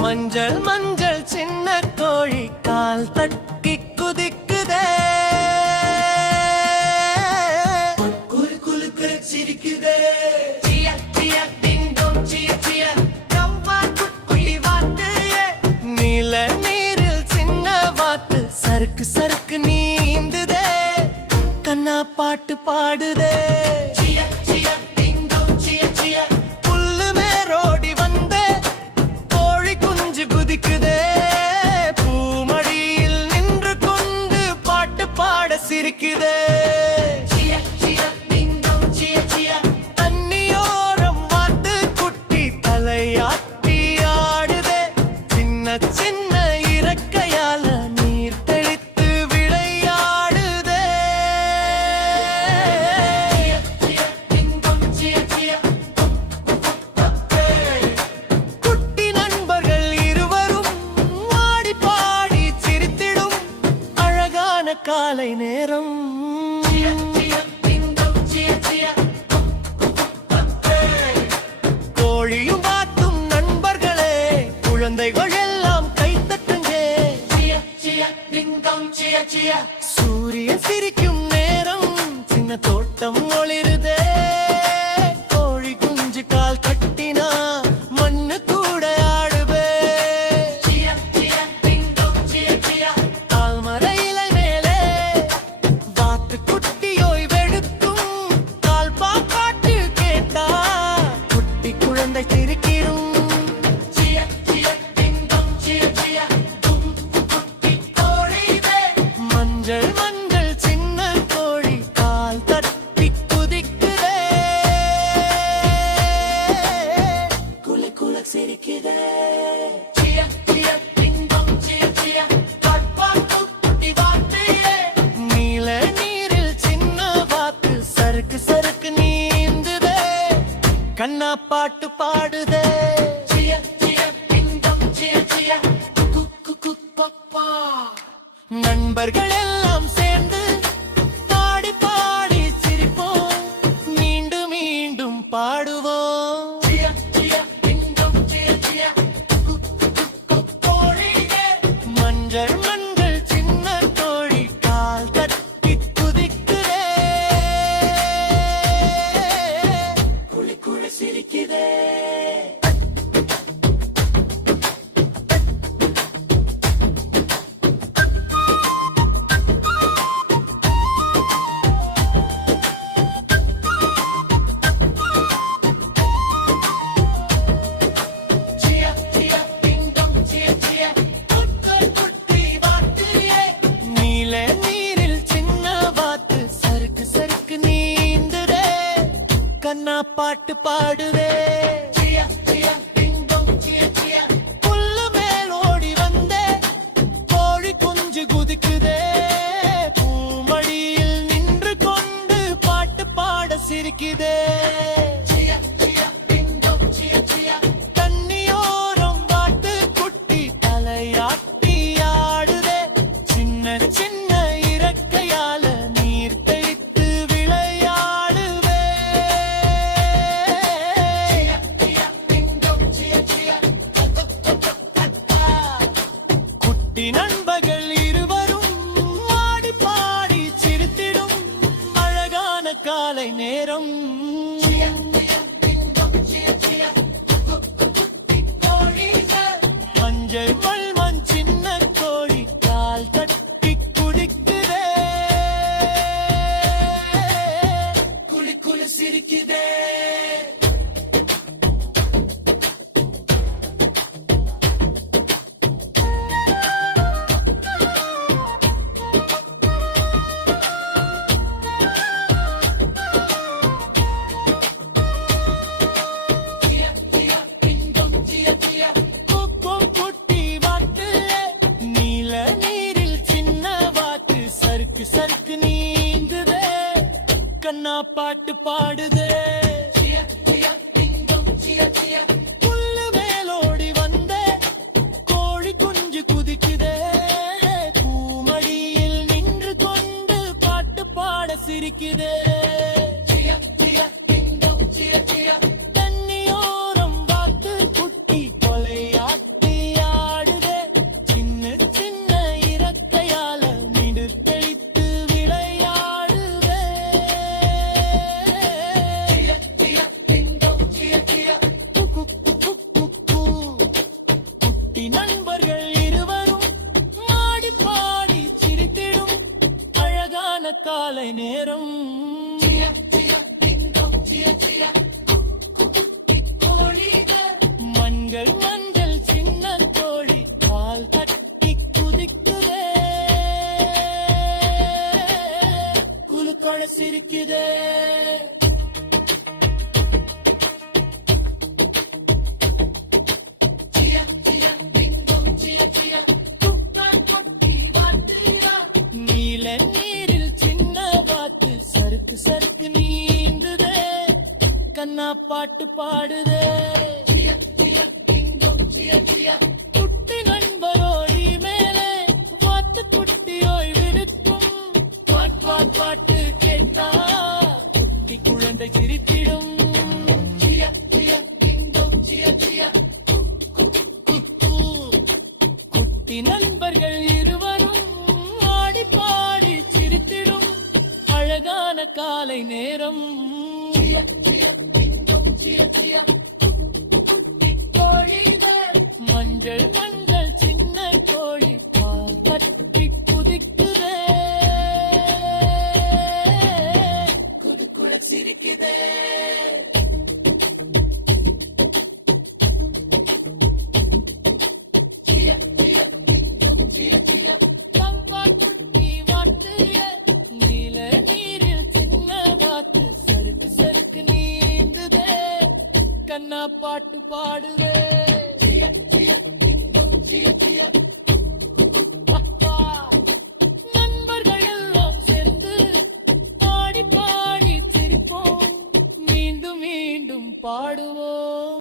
மஞ்சள் மஞ்சள் சின்ன கோழி கால் தட்டி குதிக்குதே, குலு குலுக்கு சிரிக்குதே. நீல நீரில் சின்ன வாத்து சறுக்கு சறுக்கு நீந்துதே, கண்ணா பாட்டு பாடுதே. புல்லு மேரோடி வந்தே கோழி குஞ்சு குதிக்குதே, பூமடியில் நின்று கொண்டு பாட்டு பாட சிரிக்குதே. தண்ணியோரம் வாத்து குட்டி தலையாட்டி ஆடுதே, சின்ன சின்ன இறக்கையால நீர் தெளித்து விளையாடுதே. குட்டி நண்பர்கள் இருவரும் ஆடி பாடி சிரித்திடும் அழகான காலை நேரம். கோழியும் வாத்தும் நண்பர்களே, குழந்தைகள் எல்லாம் கைத்தட்டுங்கே. சூரியன் சிரிக்கும் நேரம், சின்ன தோட்டம் ஒளிருதே. கோழி குஞ்சு கால் கட்டினா மண்ணு கூட ஆடுவே. தாழ்மர இலை மேலே வாத்து குட்டி ஓய்வெடுக்கும், கால் பாட்டு கேட்டா குட்டி குழந்தை சிரிக்கிறோம். மஞ்சள் மஞ்சள் சின்ன கோழி கால் தட்டி குதிக்குதே, குலு குலு சிரிக்குதே. நீல நீரில் சின்ன வாத்து சறுக்கு சறுக்கு நீந்துதே, கண்ணா பாட்டு பாடுதே. நண்பர்கள் எல்லாம் சேர்ந்து பாடி பாடி சிரிப்போம், மீண்டும் மீண்டும் பாடுவோம். மஞ்சள் மஞ்சள் சின்ன கோழி கால் தட்டி குதிக்குதே, குளி குளி சிரிக்குதே. நீல நீரில் சின்ன வாத்து சறுக்கு சறுக்கு நீந்துதே, கண்ணா பாட்டு பாடுதே. புல்லு மேல் ஓடி வந்தே கோழி குஞ்சு குதிக்குதே, பூமடியில் நின்று கொண்டு பாட்டு பாட சிரிக்குதே. தண்ணியோரம் வாத்து குட்டி தலையாட்டி ஆடுதே, சின்ன சின்ன இறக்கையால நீர் தெளித்து விளையாடுவே. குட்டி நண்பர்கள் இருவரும் ஆடி பாடி சிரித்திடும் அழகான காலை நேரம். மஞ்சள் மல்மண் சின்ன கோழி கால் தட்டி குதிக்குதே, குளி குளி சிரிக்குதே. கூக்கும் குட்டி வாத்துலே, நீல நீரில் சின்ன வாத்து சறுக்கு சறுக்கு நீந்துதே, கண்ணா பாட்டு பாடுதே. புல்லு மேலோடி வந்தே கோழி குஞ்சு குதிக்குதே, பூமடியில் நின்று கொண்டு பாட்டு பாட சிரிக்குதே. தண்ணியோரம் வாத்து குட்டி கொலையாட்டி காலை நேரம் மஞ்சள் மஞ்சள் சின்ன கோழி கால் கட்டி குதிக்குதே குலுக்கோட சிரிக்குதே நீல நீரில் சின்ன வாத்து சறுக்கு சறுக்கு நீந்துதே கண்ணா பாட்டு பாடுதே குட்டி நண்பரோடி மேலே வாத்து குட்டியோய் விடுக்கும் பாட்டு கேட்டா குட்டி குழந்தை சிரித்திடும் குட்டி நண்பர்கள் இருவரும் ஆடி பாடி சிரித்திடும் அழகான காலை நேரம் மஞ்சள் மஞ்சள் சின்ன கோழி பால் கட்டி குதிக்குதே குதுக்குள்ள சிரிக்குதே கம்பா குட்டி வாட்டுறிய நீல நீரில் சின்ன வாத்து சறுக்கு சறுக்கு நீந்துதே கண்ணா பாட்டு பாடுவே